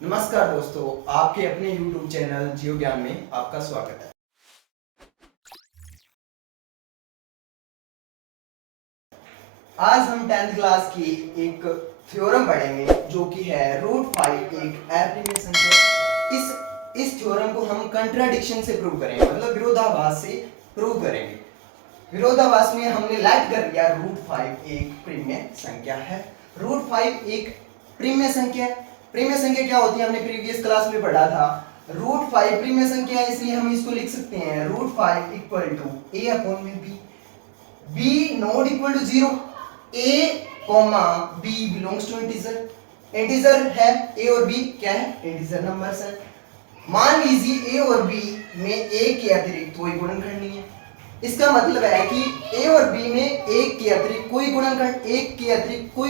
नमस्कार दोस्तों, आपके अपने YouTube चैनल जियो ज्ञान में आपका स्वागत है। आज हम 10th क्लास की एक थ्योरम पढ़ेंगे जो कि है √5 एक अप्रिमेय संख्या। इस थ्योरम को हम कंट्राडिक्शन से प्रूव करेंगे, मतलब विरोधाभास से प्रूव करेंगे। विरोधाभास में हमने लाइट कर दिया √5 एक प्रिमेय संख्या है। √5 एक प्रिमेय संख्या है। प्रिमेय संख्या क्या होती है हमने प्रीवियस क्लास में पढ़ा था। √5 प्रिमेय संख्या है, इसलिए हम इसको लिख सकते हैं √5 इक्वल टू a अपॉन में b, b not equal to 0, a comma b belongs to integer. Integer है a और b, क्या है इंटीजर नंबर्स है। मान लीजिए a और b में a के अतिरिक्त कोई गुणनखंड नहीं है। इसका मतलब है कि a और b में एक के अतिरिक्त कोई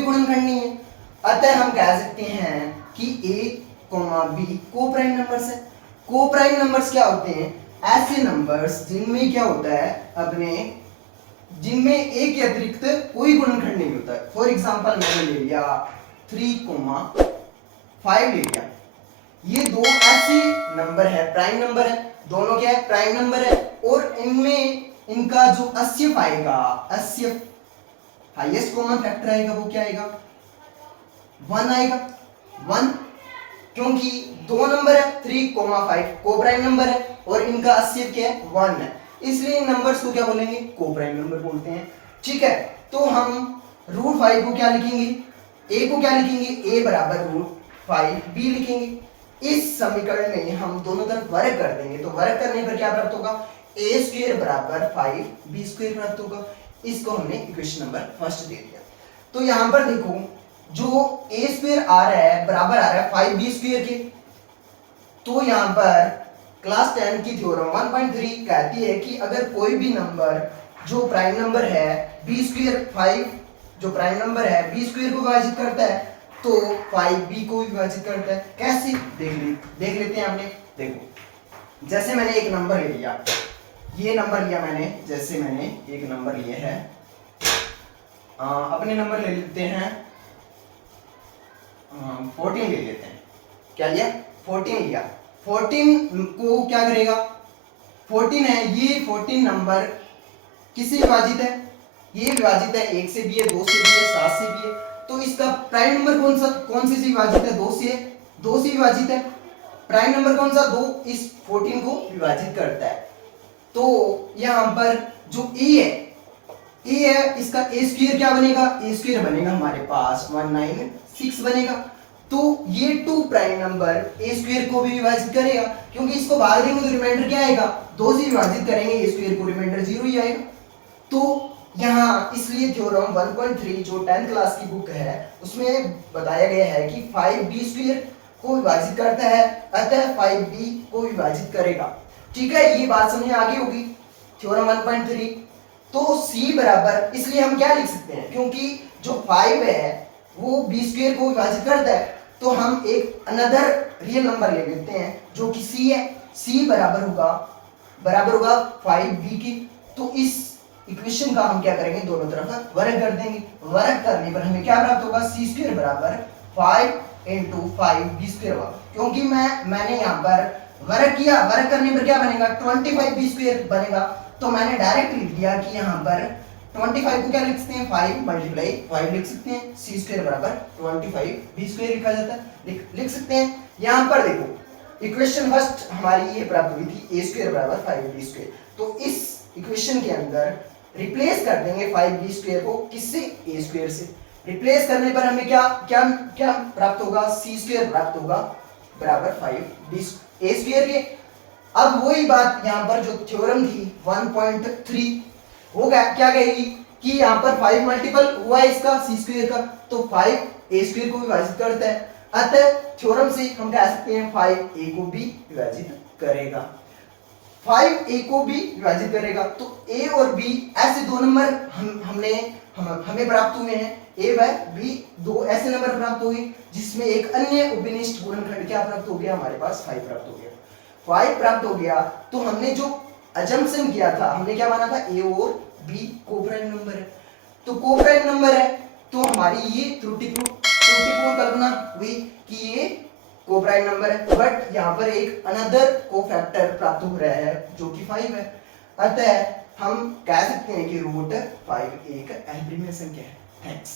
गुणनखंड नहीं है। अतः हम कह सकते हैं कि a, b को प्राइम नंबर्स है। को प्राइम नंबर्स क्या होते हैं? ऐसे नंबर्स जिनमें क्या होता है जिनमें a के अतिरिक्त कोई गुणनखंड नहीं होता है। फॉर एग्जांपल मैंने ले लिया 3,5 ले लिया। ये दो ऐसे नंबर है, प्राइम नंबर है, दोनों क्या है प्राइम नंबर है, और इनमें इनका जो अस्यफ आएगा, अस्यफ हाईएस्ट कॉमन फैक्टर आएगा, वो क्या आएगा 1 आएगा। 1 क्योंकि दो नंबर है 3,5 को प्राइम नंबर है और इनका अस्यफ क्या है 1 है, इसलिए इन नंबर्स को क्या बोलेंगे को प्राइम नंबर बोलते हैं। ठीक है, तो हम √5 को क्या लिखेंगे, a को क्या लिखेंगे, a बराबर √5 b लिखेंगे। इस समीकरण में हम दोनों तरफ वर्ग कर देंगे, तो वर्ग करने पर क्या प्राप्त होगा, a स्क्वायर बराबर 5b स्क्वायर प्राप्त होगा। इसको हमने इक्वेशन नंबर फर्स्ट दे दिया। तो यहां पर देखो, जो a स्क्वायर आ रहा है बराबर आ रहा है 5b स्क्वायर के। तो यहां पर क्लास 10 की थ्योरम 1.3 कहती है कि अगर कोई भी नंबर जो प्राइम नंबर है b स्क्वायर 5 जो प्राइम नंबर है b स्क्वायर को विभाजित करता है, तो 5b को विभाजित करता है। कैसे देख लेते हैं। हमने देखो, जैसे मैंने एक नंबर ले लिया, ये नंबर लिया मैंने, जैसे मैंने एक नंबर लिया है, अपने नंबर ले लेते हैं 14 ले लेते हैं। क्या लिया 14 लिया। 14 को क्या करेगा, 14 है, ये 14 नंबर किससे विभाजित है, ये विभाजित है 1 से भी है, 2 से भी है, 7 से भी है। तो इसका प्राइम नंबर कौन से विभाजित है, 2 से विभाजित है। प्राइम नंबर कौन सा, 2 इस 14 को विभाजित करता है। तो यहां पर जो ए है इसका ए स्क्वायर क्या बनेगा, ए स्क्वायर बनेगा हमारे पास 196 बनेगा। तो ये 2 प्राइम नंबर ए स्क्वायर को भी विभाजित करेगा, क्योंकि इसको भाग देंगे तो रिमाइंडर क्या आएगा, 2 से विभाजित करेंगे ए स्क्वायर को, रिमाइंडर 0 ही आएगा। तो यहाँ इसलिए थ्योरम 1.3 जो 10th क्लास की बुक है उसमें बताया गया है कि 5b स्क्वायर को विभाजित करता है, अतः 5b को विभाजित करेगा। ठीक है, ये बात समझ आ गई होगी थ्योरम 1.3। तो c बराबर, इसलिए हम क्या लिख सकते हैं, क्योंकि जो 5 है वो b स्क्वायर को विभाजित करता है, तो हम एक अनदर रियल नंबर ले लेते हैं जो कि c है। c बराबर होगा 5b की। तो इस इक्वेशन का हम क्या करेंगे, दोनों तरफ वर्ग कर देंगे। वर्ग करने पर हमें क्या प्राप्त होगा, c स्क्वायर बराबर 5 इंटू 5b स्क्वायर होगा। क्योंकि मैंने यहाँ पर वर्ग किया, वर्ग करने पर क्या बनेगा 25b स्क्वायर बनेगा। तो मैंने डायरेक्ट लिख दिया कि यहाँ पर 25 को क्या लिख सकते हैं, 5 मल्टीप्लाई 5 लिख सकते हैं। c स्क्वायर बराबर 25b स्क्वायर लिखा जाता है, लिख सकते हैं। यहाँ पर देखो, इक्वेशन फर्स्ट हमारी ये प्राप्त हुई थी a स्क्वायर बराबर 5b स्क्वायर। तो इस इक्वेशन के अंदर रिप्लेस कर देंगे 5b स्क्वायर को, किससे, a स्क्वायर से। रिप्लेस करने पर हमें क्या प्राप्त होगा, c स्क्वायर प्राप्त होगा बराबर 5b a स्क्वायर के। अब वही बात यहाँ पर जो थ्योरम थी 1.3 वो क्या कहेगी कि यहाँ पर 5 मल्टीपल हुआ है इसका c स्क्वायर का, तो 5 a स्क्वायर को विभाजित करता है। अतः थ्योरम से हम कह सकते हैं 5a को भी विभाजित करेगा, 5a को भी विभाजित करेगा। तो a और b ऐसे दो नंबर हमें प्राप्त हुए हैं, a व b दो ऐसे नंबर प्राप्त हुए जिसमें एक अन्य उपनिष्ठ गुणनखंड क्या प्राप्त हो गया, हमारे पास 5 प्राप्त हो गया। 5 प्राप्त हो गया, तो हमने जो अजम्पशन किया था, हमने क्या माना था, a और b को प्राइम नंबर है। तो को प्राइम नंबर है, तो हमारी ये त्रुटिपूर्ण कल्पना हुई कि ये को प्राइम नंबर है, बट यहाँ पर एक अनदर को फैक्टर प्राप्त हो रहा है जो कि 5 है। अतः हम कह सकते हैं कि रूट 5 एक अप्रिमेय संख्या है। थैंक्स।